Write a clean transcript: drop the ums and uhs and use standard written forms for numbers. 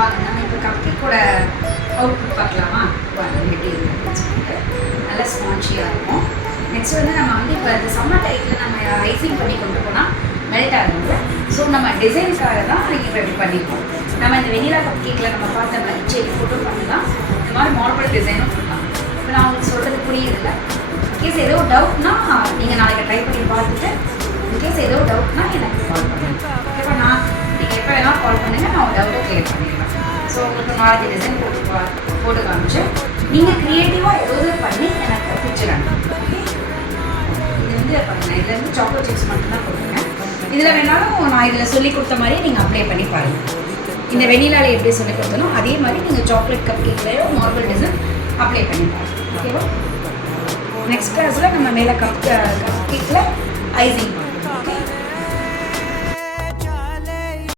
வாங்க நம்ம இப்போ கப் கேக்கோட அவுட்புட் பார்க்கலாமா? எப்படி இருக்குன்னு சொல்லிட்டு நல்லா ஸ்பான்ச்சியாக இருக்கும். நெக்ஸ்ட் வந்து நம்ம வந்து இப்போ இந்த சம்மர் டைத்தில் நம்ம ஐசிங் பண்ணி கொண்டு போனால் மெல்ட் ஆகுது. ஸோ நம்ம டிசைனுக்காக தான் இப்போ இப்படி பண்ணியிருக்கோம். நம்ம இந்த வெனிலா கப் கேக்கில் நம்ம பார்த்த மாதிரி செடி போட்டு பண்ணலாம். இந்த மாதிரி மார்பிள் டிசைனும் பண்ணலாம். இப்போ நான் உங்களுக்கு சொல்கிறது புரியுதில்ல. இன்கேஸ் ஏதோ டவுட்னா நீங்கள் நாளைக்கு ட்ரை பண்ணி பார்த்துட்டு இன்கேஸ் ஏதோ டவுட்னா எனக்கு கால் பண்ணுங்கள். ஓகேவா? நீங்கள் எப்போ வேணாலும் கால் பண்ணுங்கள், நான் ஒரு டவுட்டை கிளியர் பண்ணிடுவேன். ஸோ உங்களுக்கு நாளைக்கு டிசைன் போட்டு காமிச்சு நீங்கள் க்ரியேட்டிவாக ஏதாவது பண்ணி எனக்கு பிக்சர் அனுப்புங்க. இது வந்து பாருங்கள், இதுலேருந்து சாக்லேட் சிப்ஸ் மட்டும்தான் கொடுக்குறேன். இதில் வேணாலும் நான் இதில் சொல்லி கொடுத்த மாதிரியே நீங்கள் அப்ளை பண்ணி பாருங்கள். இந்த வெனிலாவில் எப்படி சொல்லி கொடுத்தனோ அதே மாதிரி நீங்கள் சாக்லேட் கப் கேக்லேயோ மார்பிள் டிசைன் அப்ளை பண்ணி பாருங்கள். ஓகேவா? நெக்ஸ்ட் கிளாஸில் நம்ம மேலே கப் கேக்கில் ஐசிங்